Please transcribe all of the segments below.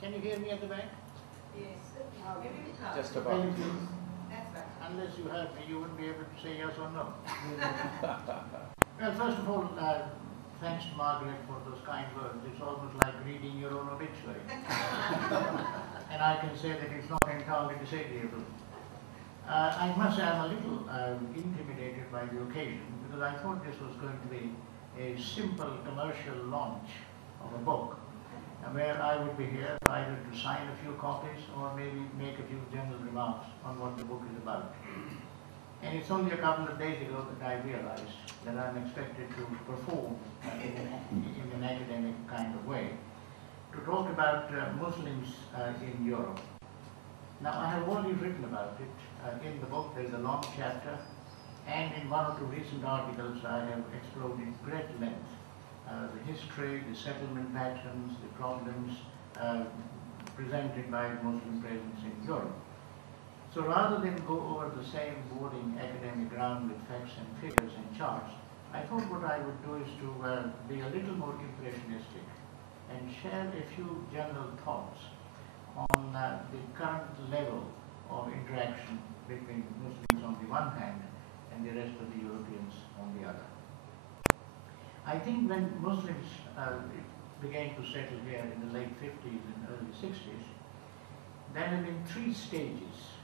Can you hear me at the back? Yes. Maybe not. Just about. Very please. That's right. Unless you heard me, you wouldn't be able to say yes or no. Well, first of all, thanks to Margaret for those kind words. It's almost like reading your own obituary. And I can say that it's not entirely disagreeable. I must say I'm a little intimidated by the occasion because I thought this was going to be a simple commercial launch of a book where I would be here either to sign a few copies or maybe make a few general remarks on what the book is about. And it's only a couple of days ago that I realized that I'm expected to perform in an academic kind of way to talk about Muslims in Europe. Now, I have already written about it in the book. There's a long chapter, and in one or two recent articles I have explored in great length the history, the settlement patterns, the problems presented by Muslim presence in Europe. So rather than go over the same boring academic ground with facts and figures and charts, I thought what I would do is to be a little more impressionistic and share a few general thoughts on the current level of interaction between Muslims on the one hand and the rest of the Europeans on the other. I think when Muslims began to settle here in the late 50s and early 60s, there have been three stages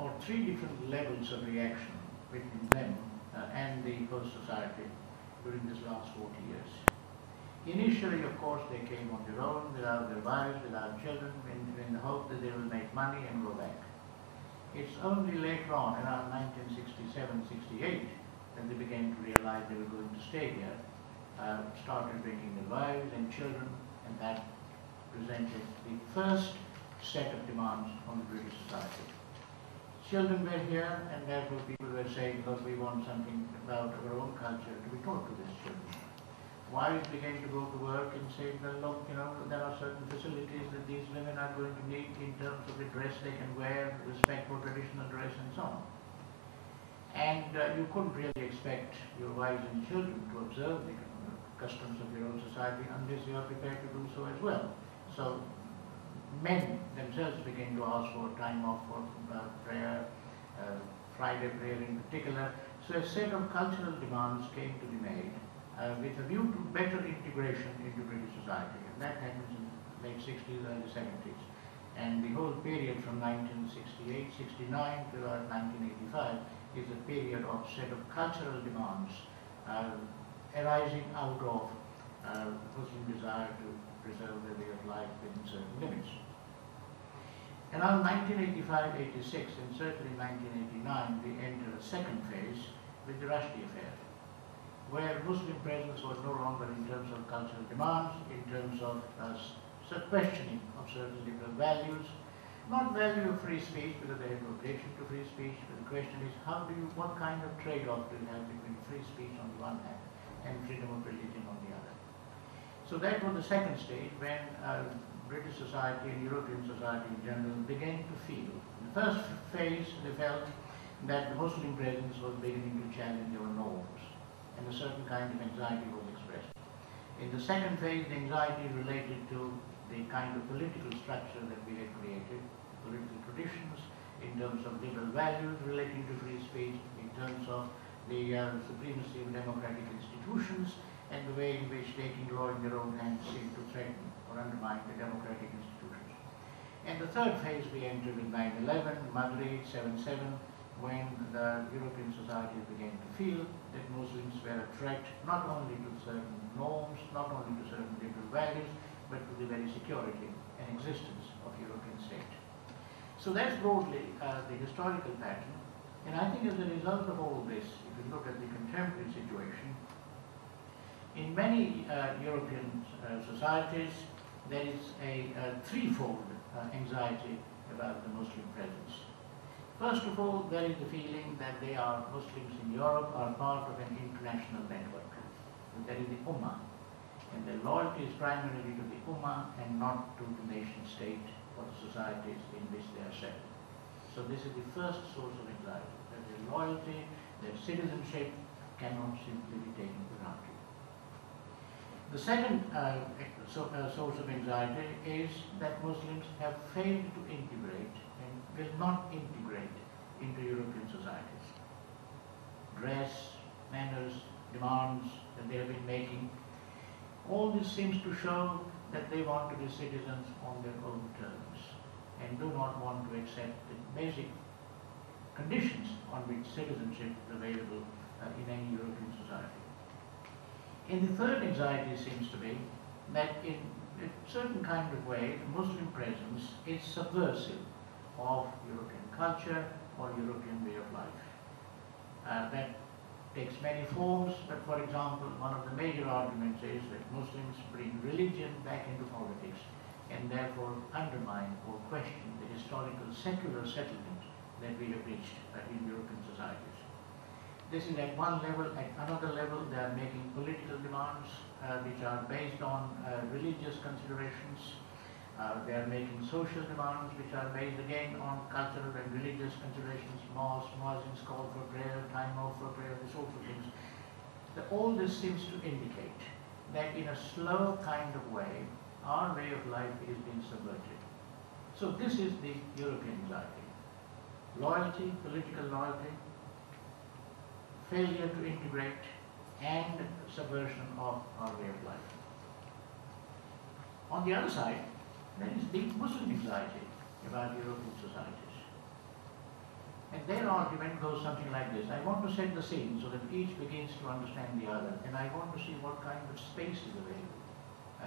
or three different levels of reaction between them and the host society during this last 40 years. Initially, of course, they came on their own, without their wives, without children, in the hope that they will make money and go back. It's only later on, around 1967-68, that they began to realize they were going to stay here, started bringing their wives and children, and that presented the first set of demands on the British society. Children were here, and therefore people were saying, look, we want something about our own culture to be taught to these children. Wives began to go to work and say, well, look, there are certain facilities that these women are going to need in terms of the dress they can wear, respect for traditional dress, and so on. And you couldn't really expect your wives and children to observe the customs of your own society unless you are prepared to do so as well. So men themselves began to ask for time off for prayer, Friday prayer in particular. So a set of cultural demands came to be made with a view to better integration into British society. And that happens in the late 60s, early 70s. And the whole period from 1968-69 to 1985 is a period of set of cultural demands arising out of Muslim desire to preserve their way of life within certain limits. Around 1985-86 and certainly 1989, we enter a second phase with the Rushdie affair, where Muslim presence was no longer in terms of cultural demands, in terms of questioning of certain liberal values, not value of free speech because they have no objection to free speech, but the question is what kind of trade-off do you have between free speech on the one hand and freedom of religion on the other. So that was the second stage when British society and European society in general began to feel. In the first phase, they felt that the Muslim presence was beginning to challenge our norms, and a certain kind of anxiety was expressed. In the second phase, the anxiety related to the kind of political structure that we had created, political traditions, in terms of liberal values relating to free speech, in terms of the supremacy of democratic institutions, and the way in which taking law in their own hands seemed to threaten or undermine the democratic institutions. And the third phase we entered with 9/11, Madrid, 7/7, when the European societies began to feel that Muslims were a threat not only to certain norms, not only to certain liberal values, but to the very security and existence of European state. So that's broadly the historical pattern. And I think as a result of all this, if you look at the contemporary situation, in many European societies, there is a threefold anxiety about the Muslim presence. First of all, there is the feeling that they are Muslims in Europe are part of an international network. There is the Ummah, and their loyalty is primarily to the Ummah and not to the nation state or the societies in which they are settled. So this is the first source of anxiety, that their loyalty, their citizenship cannot simply be taken for granted. The second source of anxiety is that Muslims have failed to integrate and will not integrate into European societies. Dress, manners, demands that they have been making, all this seems to show that they want to be citizens on their own terms and do not want to accept the basic conditions on which citizenship is available in any European society. And the third anxiety seems to be that in a certain kind of way, the Muslim presence is subversive of European culture or European way of life. That takes many forms, but for example, one of the major arguments is that Muslims bring religion back into politics and therefore undermine or question the historical secular settlement that we have reached in European societies. This is at one level. At another level, they are making political demands which are based on religious considerations. They are making social demands which are based again on cultural and religious considerations. Mosques, muezzins call for prayer, time off for prayer, these sorts of things. All this seems to indicate that in a slow kind of way, our way of life is being subverted. So this is the European anxiety. Loyalty, political loyalty, failure to integrate, and subversion of our way of life. On the other side, there is the Muslim anxiety about European societies. And their argument goes something like this. I want to set the scene so that each begins to understand the other, and I want to see what kind of space is available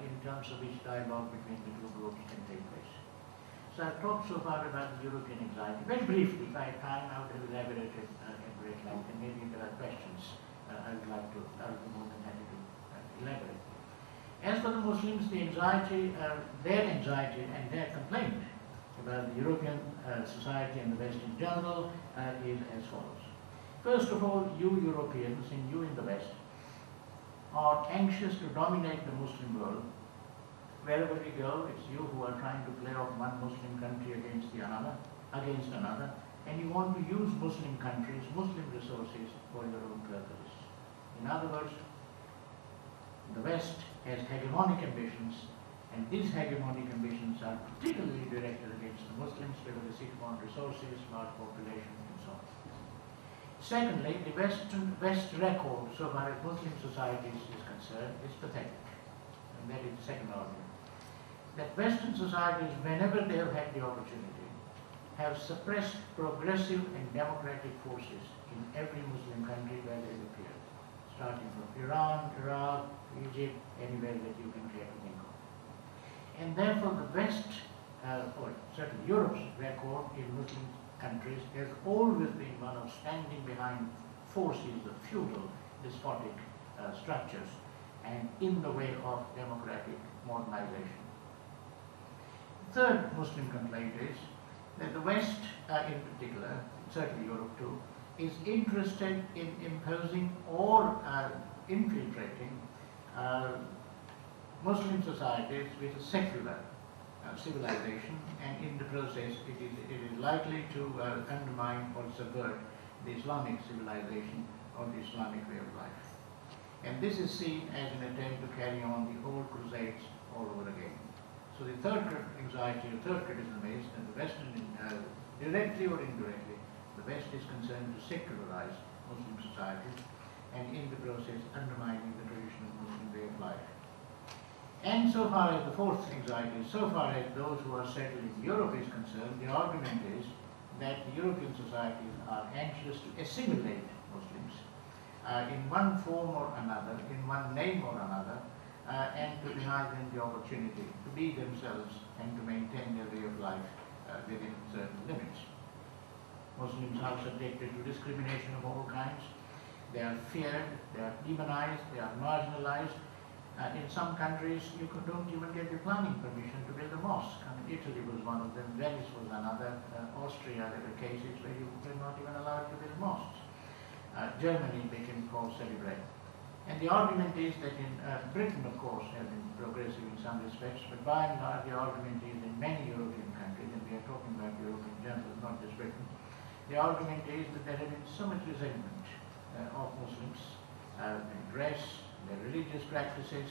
in terms of which dialogue between the two groups can take place. So I've talked so far about the European anxiety. Very briefly, if I have time, I would have elaborated at great length, and maybe if there are questions, I would be more than happy to elaborate. As for the Muslims, the anxiety, their anxiety and their complaint about the European society and the West in general is as follows. First of all, you Europeans and you in the West are anxious to dominate the Muslim world. Wherever we go, it's you who are trying to play off one Muslim country against another, and you want to use Muslim countries, Muslim resources for your own purposes. In other words, the West has hegemonic ambitions, and these hegemonic ambitions are particularly directed against the Muslims because they sit on resources, large population, and so on. Secondly, the West record, so far as Muslim societies is concerned, is pathetic. And that is the second argument. That Western societies, whenever they have had the opportunity, have suppressed progressive and democratic forces in every Muslim country where they appear, starting from Iran, Iraq, Egypt, anywhere that you can care to think of. And therefore the West, or certainly Europe's record in Muslim countries has always been one of standing behind forces of feudal, despotic structures and in the way of democratic modernization. The third Muslim complaint is that the West in particular, certainly Europe too, is interested in imposing or infiltrating Muslim societies with a secular civilization, and in the process it is likely to undermine or subvert the Islamic civilization or the Islamic way of life. And this is seen as an attempt to carry on the old crusades all over again. So the third anxiety, or third criticism is that the Western, directly or indirectly, the West is concerned to secularize Muslim societies and in the process undermining the traditional Muslim way of life. And so far as the fourth anxiety, so far as those who are settled in Europe is concerned, the argument is that the European societies are anxious to assimilate Muslims in one form or another, in one name or another, and to deny them the opportunity to be themselves and to maintain their way of life within certain limits. Muslims are subjected to discrimination of all kinds. They are feared, they are demonized, they are marginalized. In some countries, you don't even get the planning permission to build a mosque. I mean, Italy was one of them, Venice was another, Austria, there were cases where you were not even allowed to build mosques. Germany became called celebrate. And the argument is that in Britain, of course, has been progressive in some respects, but by and large, the argument is in many European countries, and we are talking about Europe in general, not just Britain, the argument is that there has been so much resentment of Muslims, their dress, their religious practices,